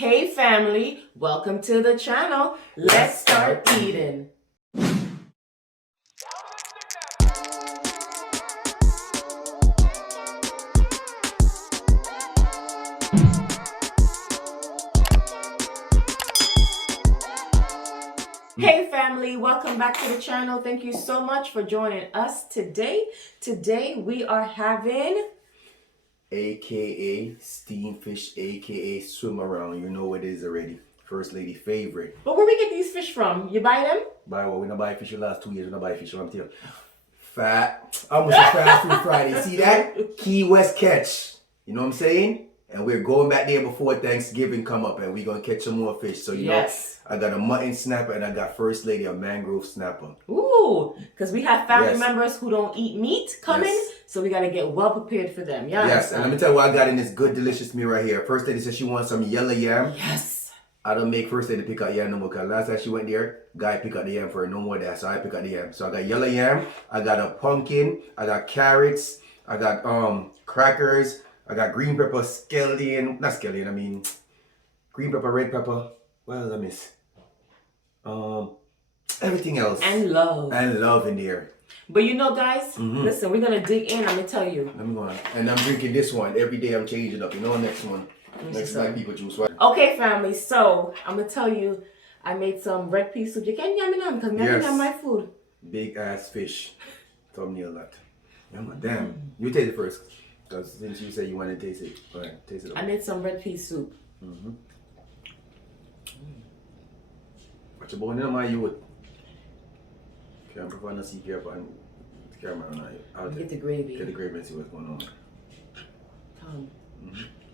Hey family, welcome to the channel. Let's start eating. Hey family, welcome back to the channel. Thank you so much for joining us today. Today we are having A.K.A. steamed fish, A.K.A. swim around. You know what it is already. First lady favorite. But where we get these fish from? You buy them? Buy what? We not buy fish the last 2 years. We not buy fish. I'm telling you. Fat. Almost a fast food Friday. See that? Key West catch. You know what I'm saying? And we're going back there before Thanksgiving come up, and we're gonna catch some more fish. So you know, I got a mutton snapper and I got First Lady a mangrove snapper. Ooh, because we have family members who don't eat meat coming, so we gotta get well prepared for them. Yeah. Yes, and let me tell you what I got in this good delicious meal right here. First Lady said she wants some yellow yam. Yes. I don't make First Lady pick out yam no more, because last time she went there, guy pick out the yam for her, no more of that. So I pick out the yam. So I got yellow yam, I got a pumpkin, I got carrots, I got crackers, I got green pepper, scallion, not scallion, I mean green pepper, red pepper. What else I miss? Everything else. And love. And love in there. But you know, guys, listen, we're gonna dig in. I'm gonna tell you. Let me go on. And I'm drinking this one every day. I'm changing up. You know, next one, next time people juice. Okay, family. So I'm gonna tell you, I made some red pea soup. You can yum it because I have my food. Big ass fish. Thumbnail that. Damn. You taste it first, because since you said you want to taste it, go ahead, taste it. I made some red pea soup. What's your bone in my youth? Okay, I'm preferring to see careful and camera on you. Get the gravy. Get the gravy and see what's going on. Come.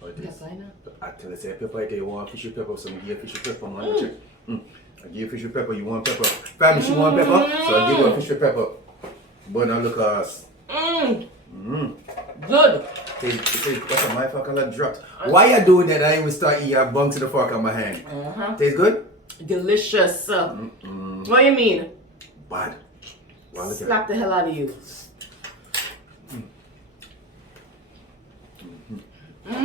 I tell you, say pepper, you want fish with pepper, so I give you fish with pepper, man. I give you fish with pepper, you want pepper. Family, she want pepper, so I give her fish with pepper. But now look at us. Good. What's my fuck? I like dropped. Why you doing that? I even start eating a bunk to the fork on my hand. Tastes good? Delicious. What do you mean? Bad. Wow, slap the hell out of you. I've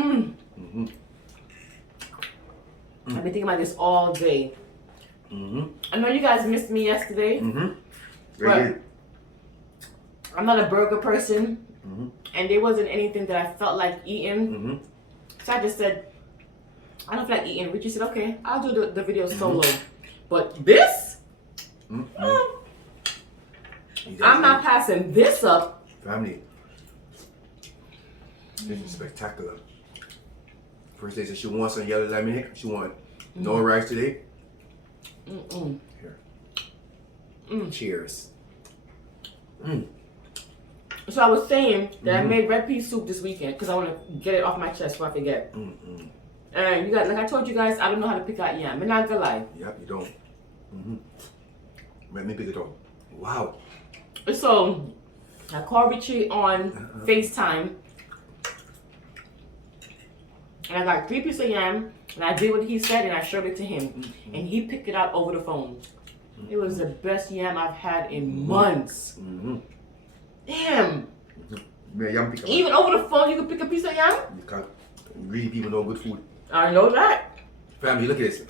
been thinking about this all day. I know you guys missed me yesterday. But I'm not a burger person, and there wasn't anything that I felt like eating. So I just said, I don't feel like eating. Richie said, okay, I'll do the video solo. But this? I'm not passing this up. Family, this is spectacular. First day said she wants some yellow lemonade. She want no rice today. Here. Cheers. So I was saying that I made red pea soup this weekend because I want to get it off my chest before I forget. And you guys, like I told you guys, I don't know how to pick out yam. I'm not gonna lie. Yep, you don't. Let me pick it up. Wow. So I called Richie on FaceTime, and I got 3 pieces of yam, and I did what he said, and I showed it to him, and he picked it out over the phone. It was the best yam I've had in months. Damn. Even over the phone, you can pick a piece of yam? You can't. Greedy people know good food. I know that. Family, look at this.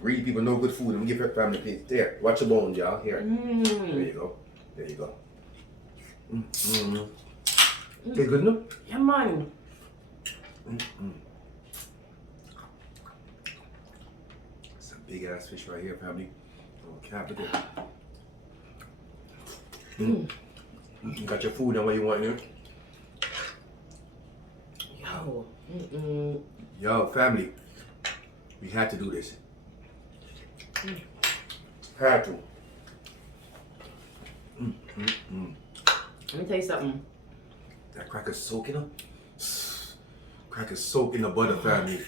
Greedy people know good food. Let me give her family a piece. There, watch your bones, y'all. Here. There you go. There you go. Tastes good enough? Yeah, man. It's a big ass fish right here, family. Oh, capital. You got your food and what you want here? Yo. Yo, family. We had to do this. Had to. Let me tell you something. That cracker's soaking up. Crackers soaked in the butter, family.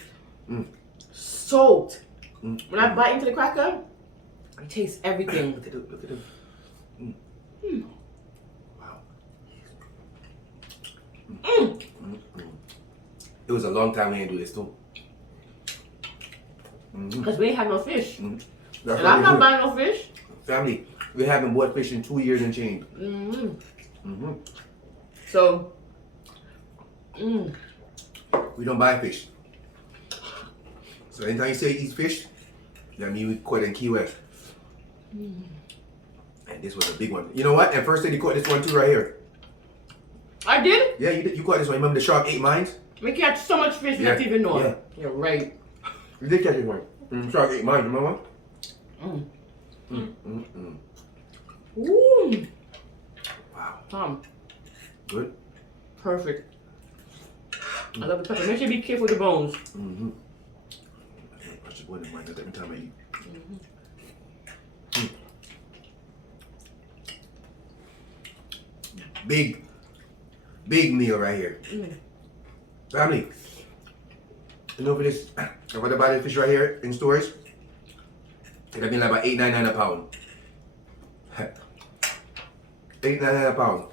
Soaked. When I bite into the cracker, I taste everything. Look at it. Look at it. Wow. It was a long time we didn't do this too. Because we ain't had no fish. And I'm not buying no fish. Family, we haven't bought fish in 2 years and change. So, we don't buy fish. So anytime you say eat fish, that means we caught in Key West. And this was a big one. You know what? And first thing you caught this one too right here. I did? Yeah, you caught this one. Remember the shark ate mine? We catch so much fish, you don't even know. Yeah. You're right. You did catch this one. Shark ate mine, remember? Ooh. Wow. Tom. Good? Perfect. I love the pepper. Make sure you be careful with the bones. I should go in mine every time I eat. Big meal right here. Family, you know for this, I want to buy this fish right here in stores. It'll be like about $8.99 a pound. $8.99 a pound.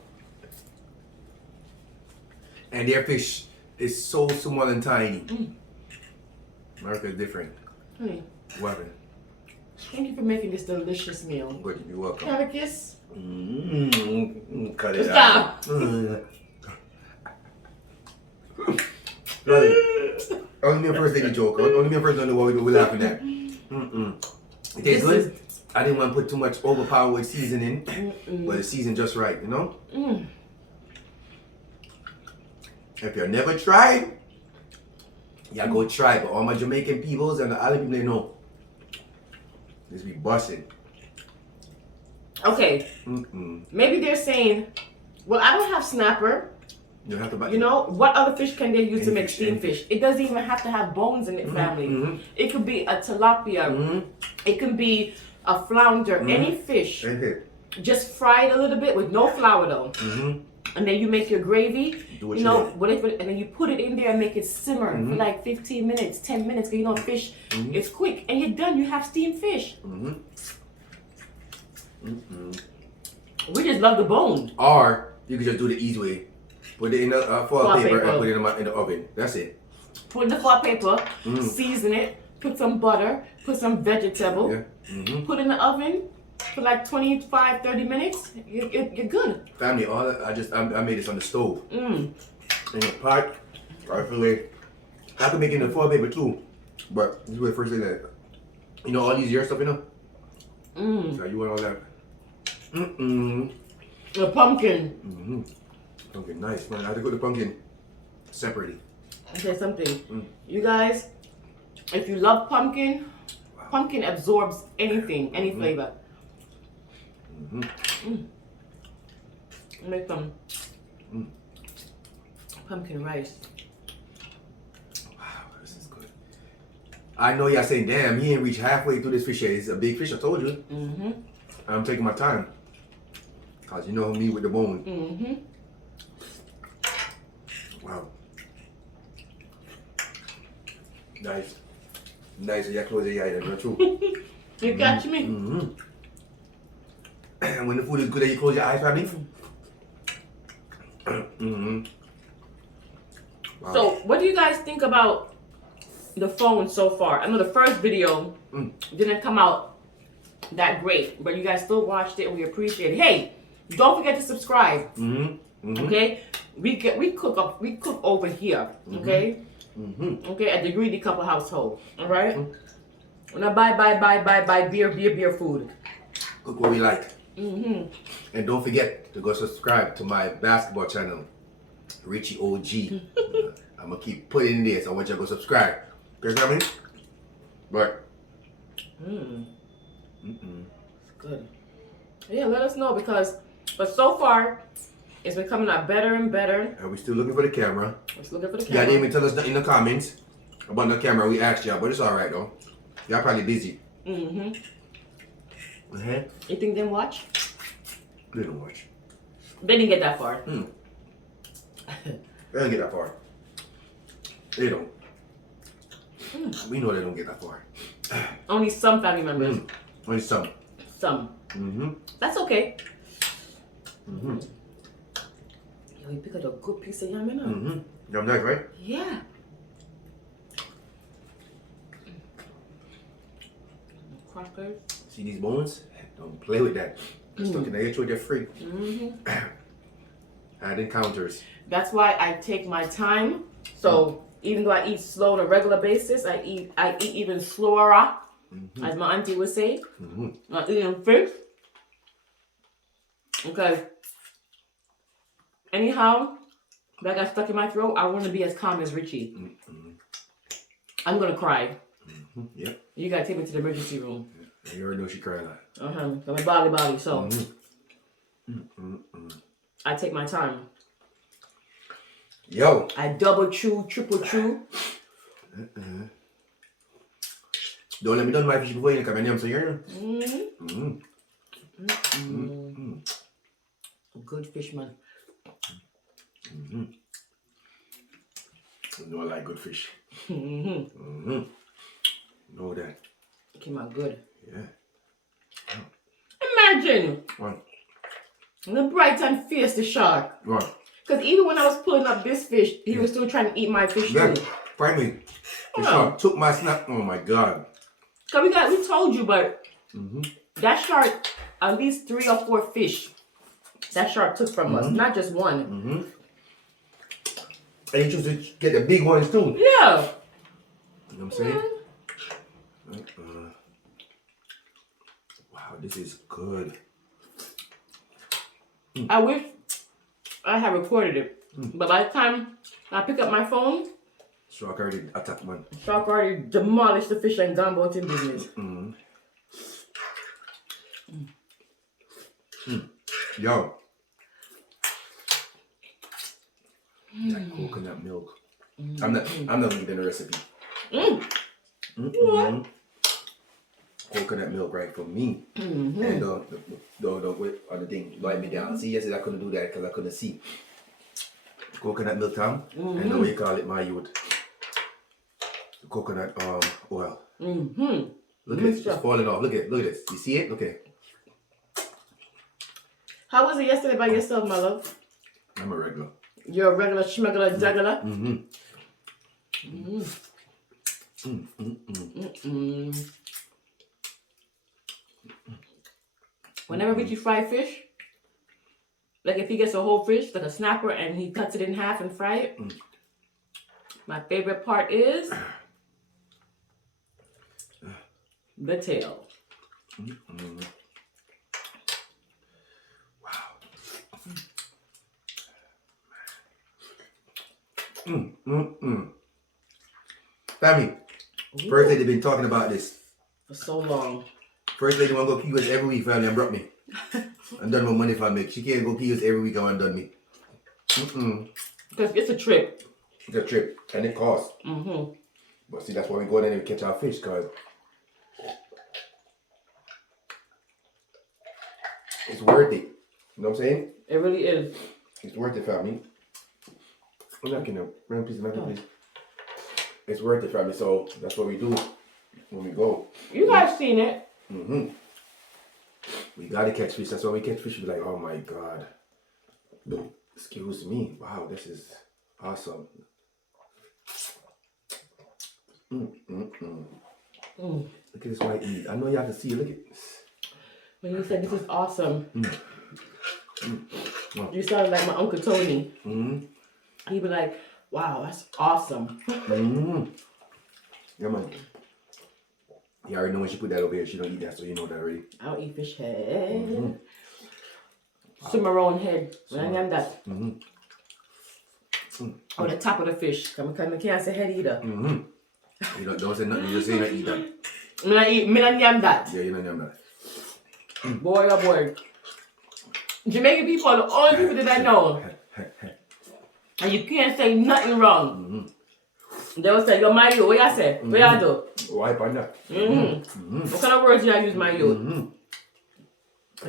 And their fish is so small and tiny. America is different. What happened? Thank you for making this delicious meal. Good, you're welcome. Can I have a kiss? Cut it Stop. out. Only me a first lady joke. Only me a first know what we're laughing at. It tastes good. I didn't want to put too much overpowered seasoning, but the season just right, you know? If you've never tried, yeah, go try. But all my Jamaican peoples and the other people they know, this be busting. Okay. Maybe they're saying, well, I don't have snapper. You have to buy. You know, what other fish can they use to make steamed fish? It doesn't even have to have bones in it, family. It could be a tilapia. It can be a flounder. Any fish. Just fry it a little bit with no flour though. And then you make your gravy. You know, whatever, and then you put it in there and make it simmer for like 15 minutes, 10 minutes. Cause you know fish is quick, and you're done. You have steamed fish. We just love the bone. Or you could just do the easy way. Put it in a foil paper and put it in the oven. That's it. Put in the foil paper, season it, put some butter, put some vegetable, put in the oven for like 25, 30 minutes. You're good. Family, I made this on the stove. In a pot. I feel like I could make it in the foil paper too. But this is the first thing that, you know, all these year stuff, you know? So you want all that? The pumpkin. Pumpkin, nice, man. I had to cook the pumpkin separately. I'll say something. You guys, if you love pumpkin, pumpkin absorbs anything, any flavor. Make some pumpkin rice. Wow, this is good. I know y'all saying, damn, he ain't reached halfway through this fish yet. It's a big fish, I told you. I'm taking my time. Cause you know me with the bone. Wow. Nice. Nice. Yeah, close your eye, that's true. You catch me? And when the food is good, you close your eyes, family. Wow. So, what do you guys think about the phone so far? I know the first video didn't come out that great, but you guys still watched it and we appreciate it. Hey, don't forget to subscribe. Okay? We cook over here. Okay? Okay, at the Greedy Couple household. Alright? Now buy beer food. Cook what we like. And don't forget to go subscribe to my basketball channel, Richie OG. I'm gonna keep putting in this. I want you to go subscribe. You know what I mean? But It's good. Yeah, let us know but so far it's been coming out better and better. And we're still looking for the camera. We're still looking for the Y'all camera. didn't even tell us in the comments about the camera. We asked y'all, but it's alright though. Y'all probably busy. You think they watch? They don't watch. They didn't get that far. They don't get that far. They don't. We know they don't get that far. Only some family members. Only some. Some. That's okay. Yo, you pick up a good piece of yam, you know? Yum, nice, right? Yeah. Crackers. See these bones? Don't play with that. Stuck in the throat, they're free. Had encounters. That's why I take my time. So even though I eat slow on a regular basis, I eat even slower, as my auntie would say. Not eating fish. Because anyhow, that got stuck in my throat, I want to be as calm as Richie. I'm going to cry. Yep. You got to take me to the emergency room. Yeah, you already know she crying a lot. So my body. So I take my time. Yo. I double chew, triple chew. Don't let me done my fish before you come in here, so you're Good fish, man. You know I like good fish. Know that. Came out good. Yeah. Imagine. What? The bright and fierce the shark. What? Because even when I was pulling up this fish, he was still trying to eat my fish too. Finally. The shark took my snap. Oh my God. Cause we told you, but that shark, at least 3 or 4 fish, that shark took from us, not just one. And you choose to get the big ones too. Yeah. You know what I'm saying? Wow, this is good. I wish I had recorded it, but by the time I pick up my phone, Shark already attacked man. shark already demolished the fish and gone about in business. Yo. That coconut milk. I'm not eating the recipe. Coconut milk right for me. And the whip on the thing light me down. See, yesterday I couldn't do that because I couldn't see. Coconut milk, Tom. And the way you call it, my youth. Coconut oil. Look at it, it's falling off. Look at this. You see it? Okay. How was it yesterday by yourself, my love? I'm a regular. You're a regular schmegular juggler? Whenever Richie fry fish, like if he gets a whole fish, like a snapper, and he cuts it in half and fry it, my favorite part is the tail. Family, first lady been talking about this For so long. First lady want to go POS every week, family, and brought me. I'm done with money for me. She can't go POS every week and done me. Because it's a trip. It's a trip, and it costs. But see, that's why we go in there and catch our fish, cause it's worth it. You know what I'm saying? It really is. It's worth it, family. I'm not kidding. Run, please, please. It's worth it, family. So that's what we do when we go. You guys seen it. We gotta catch fish. That's why we catch fish. We're like, oh my God. Excuse me. Wow, this is awesome. Look at this white meat. I know you have to see it. Look at this. When you said this is awesome, you sounded like my Uncle Tony. He'd be like, wow, that's awesome. Yeah, man. You already know when she put that over here, she don't eat that, so you know that already. I don't eat fish head. Cimarron head. When I am that. Or the top of the fish. I can't say head either. You don't say nothing, you just say you don't eat that. Me not yam that. Yeah, you don't yam that. Boy, oh boy. Jamaican people are the only people that I know. And you can't say nothing wrong. They will say, yo, my you, what you say? What you do? Why find that? What kind of words you use, my you?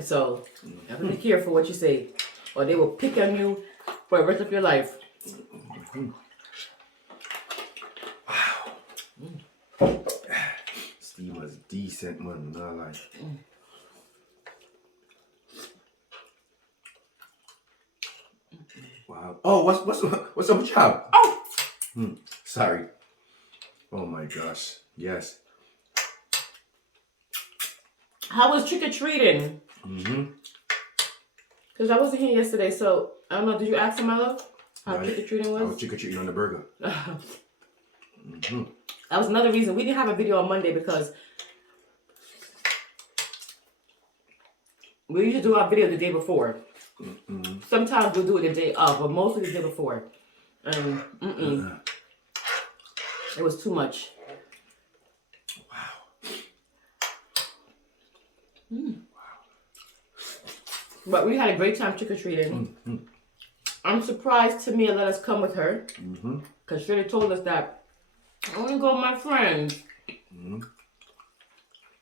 So, you have to be careful what you say, or they will pick on you for the rest of your life. Wow. Steve was decent, man. Not like. Wow. Oh, what's up with y'all? Oh. Sorry. Oh my gosh. Yes. How was trick-or-treating? Because I wasn't here yesterday, so I don't know. Did you ask him, my love? How trick-or-treating was? I was trick-or-treating on the burger. That was another reason we didn't have a video on Monday, because we usually do our video the day before. Sometimes we'll do it the day of, but mostly the day before. And it was too much. But we had a great time trick-or-treating. I'm surprised Tamia let us come with her. Because Shirley told us that I want to go with my friends.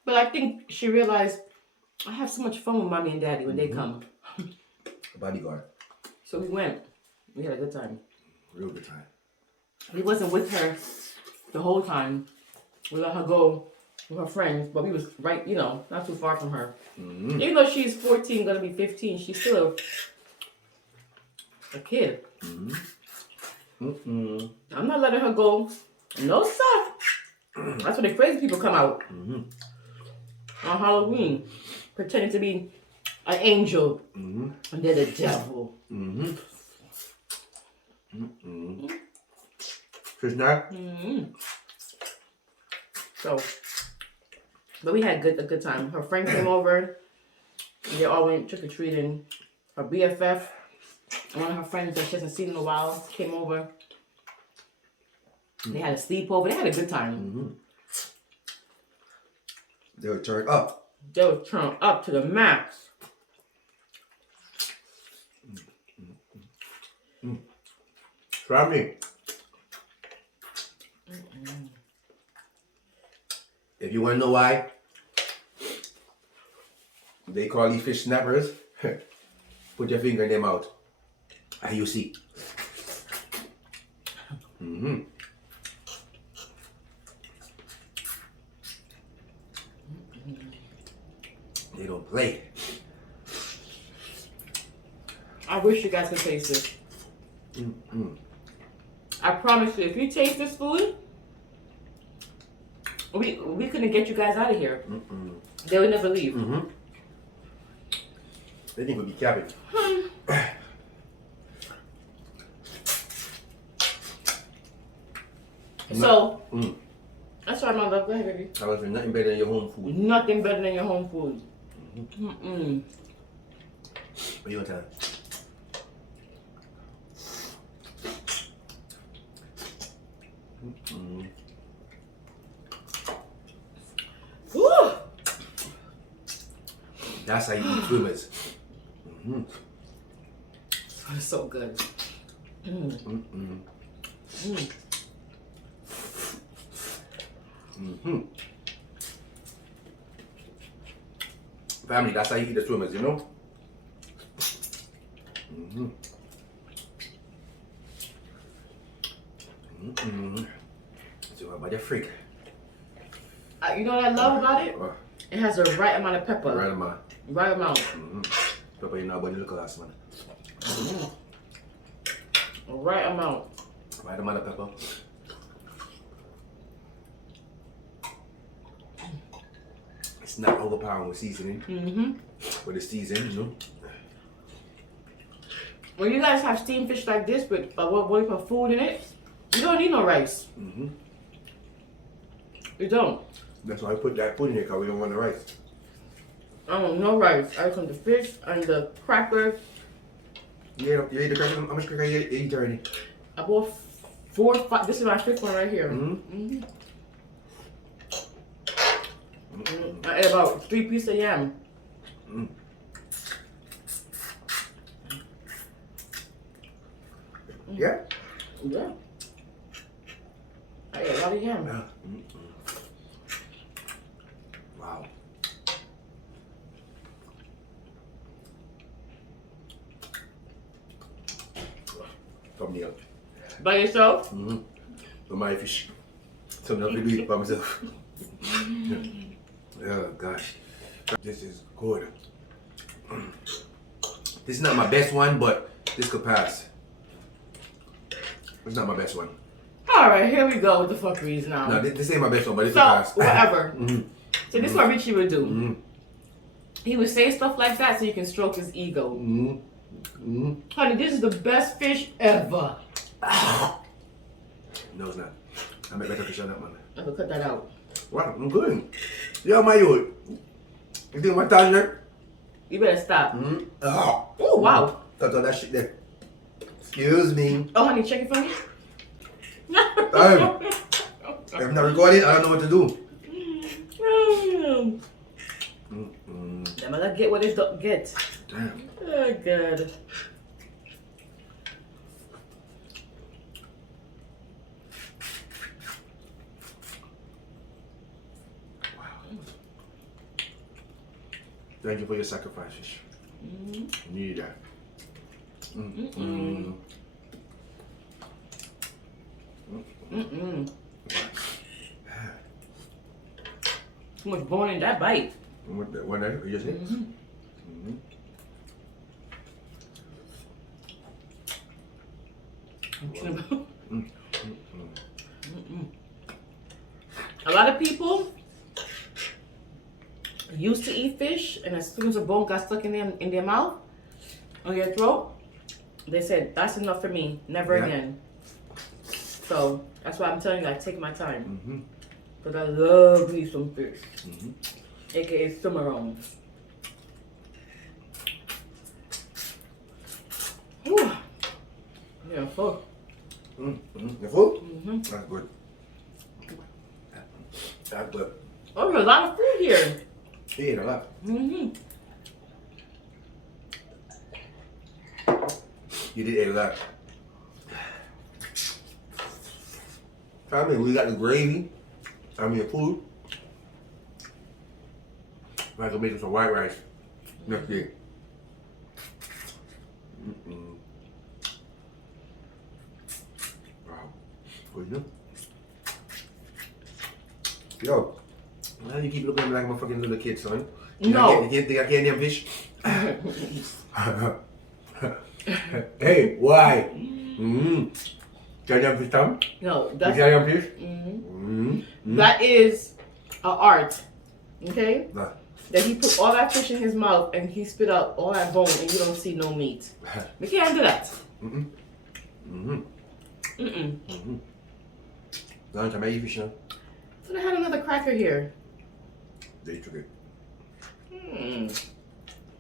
But I think she realized I have so much fun with mommy and daddy when they come. Bodyguard. So we went. We had a good time. Real good time. We wasn't with her the whole time. We let her go with her friends, but we was right, you know, not too far from her. Even though she's 14, gonna be 15, she's still a kid. I'm not letting her go. No, sir. That's when the crazy people come out on Halloween, pretending to be an angel, and they're the devil. Fish not? So, but we had a good time. Her friend came over. They all went trick-or-treating. Her BFF, one of her friends that she hasn't seen in a while, came over. They had a sleepover. They had a good time. They were turned up. They were turned up to the max. Try me. If you want to know why they call these fish snappers, put your finger in their mouth and you see. They don't play. I wish you guys could taste this. I promise you, if you taste this food, we couldn't get you guys out of here. They would never leave. They think we'll be capping. So, that's right, my love. Go ahead, baby. I was nothing better than your home food. Nothing better than your home food. What you want to tell? Woo! That's how you eat swimmers. It's so good. Family, that's how you eat the swimmers, you know? So what about the freak? You know what I love about it? It has the right amount of pepper. Right amount. Right amount. Pepper, you know about the look last man. Right amount. Right amount of pepper. It's not overpowering with seasoning. With the season, you know. When you guys have steamed fish like this with what we put food in it, you don't need no rice. You don't. That's why I put that food in here, because we don't want the rice. I want no rice. I just want the fish and the crackers. You ate the crackers? How much crackers you ate already? I bought 4 or 5. This is my 5th one right here. I ate about 3 pieces of yam. Yeah? Yeah. I ate a lot of yam. Wow. Thumbnail. By yourself? For my fish. Something else to do it by myself. Oh gosh. This is good. This is not my best one, but this could pass. It's not my best one. Alright, here we go with the fuckeries now. No, this ain't my best one, but it's so, could pass. whatever. So this is what Richie would do. He would say stuff like that so you can stroke his ego. Honey, this is the best fish ever. No, it's not. I make better fish on that, man. I could cut that out. Wow, I'm good. Yo, my youth. You think my tongue there? You better stop. Oh, wow. Cut all that shit there. Excuse me. Oh, honey, check it for me. If I'm not recording, I don't know what to do. Damn, I get what it get. Damn. Oh, God. Thank you for your sacrifices. You need that. Too much bone in that bite. What that one there? You just hit? A lot of people used to eat fish, and as soon as a bone got stuck in their mouth, on your throat, they said, that's enough for me, never again. So that's why I'm telling you, I take my time. Because I love me some fish. A.K.A. Cimarron. Yeah, full. You full? That's good. That's good. Oh, there's a lot of food here. You ate a lot. You did eat a lot. Family, we got the gravy. I mean, the food. I can make some white rice next day. Wow. Good, you know? Yo, why do you keep looking at me like I'm a fucking little kid, son? No. You can't think I can't name fish? Hey, why? Can you name fish, Tom? No, that's... You can name fish? That is an art, okay? Nah. That he put all that fish in his mouth and he spit out all that bone and you don't see no meat. We can't do that. Long time I eat fish now. So I had another cracker here. They took it.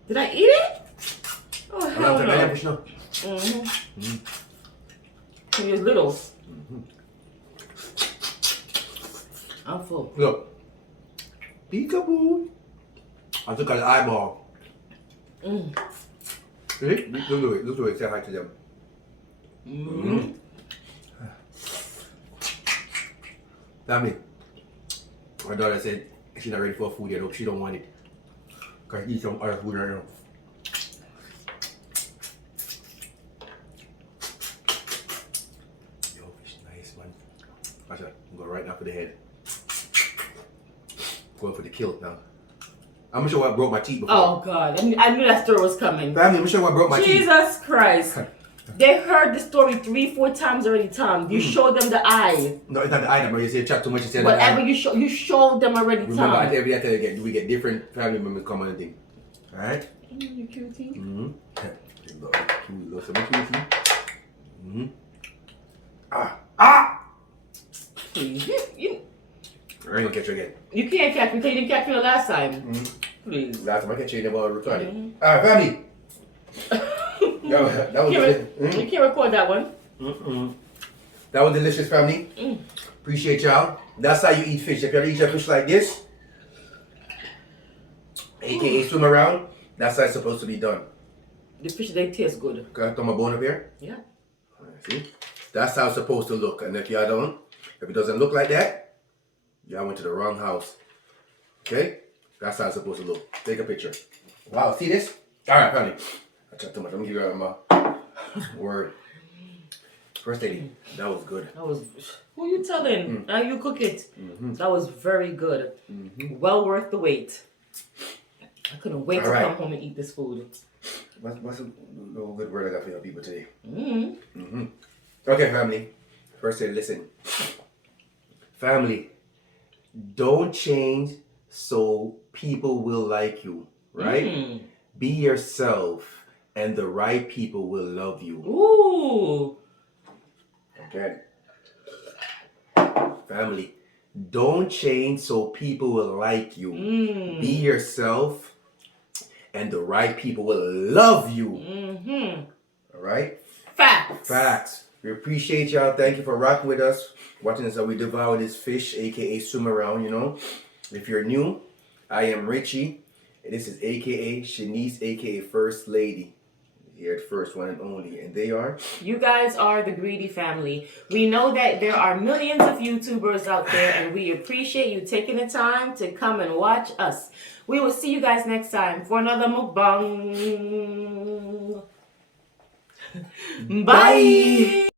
Did I eat it? Oh, hell Long time I eat fish no. now. He was little. I'm full. Look. Peekaboo. I took out the eyeball. See? Look to it. Look to it. Say hi to them. Family. My daughter said she's not ready for food yet. Hope she don't want it. Cause she eat some other food right now. Yo, fish nice, man. Actually, I'm going right now for the head. Going for the kill now. I'm sure what broke my teeth before. Oh God, I knew that story was coming. Family, I'm sure what broke my teeth. Jesus Christ. They heard the story 3-4 times already, Tom. You showed them the eye. No, it's not the eye, but you say chat too much. You say whatever you showed them already, remember, Tom. every day I tell you, we get different family members come on and thing. Alright? You cutie. Love some cutie. Please. I ain't gonna catch you again. You can't catch me because you didn't catch me the last time. Please. Last time I catch you, you never recorded. Alright, family. That was You can't record that one. That was delicious, family. Appreciate y'all. That's how you eat fish. If you eat your fish like this, A.K.A. swim around, that's how it's supposed to be done. The fish, they taste good. Can I throw my bone up here? Yeah. See? That's how it's supposed to look. And if y'all don't, if it doesn't look like that, y'all went to the wrong house. Okay? That's how it's supposed to look. Take a picture. Wow, see this? Alright, family. I chat too much. I'm gonna give you my word. First lady, that was good. That was... Who you telling? How you cook it? That was very good. Well worth the wait. I couldn't wait to come home and eat this food. What's a little good word I got for your people today? Okay, family. First lady, listen. Family, don't change so people will like you, right? Be yourself and the right people will love you. Ooh. Okay. Family, don't change so people will like you. Be yourself, and the right people will love you. All right? Facts. We appreciate y'all. Thank you for rocking with us, watching us as we devour this fish, a.k.a. swim around, you know. If you're new, I am Richie. And this is a.k.a. Shanice, a.k.a. First Lady. Here at first, one and only. And they are? You guys are the Greedy family. We know that there are millions of YouTubers out there, and we appreciate you taking the time to come and watch us. We will see you guys next time for another mukbang. Bye.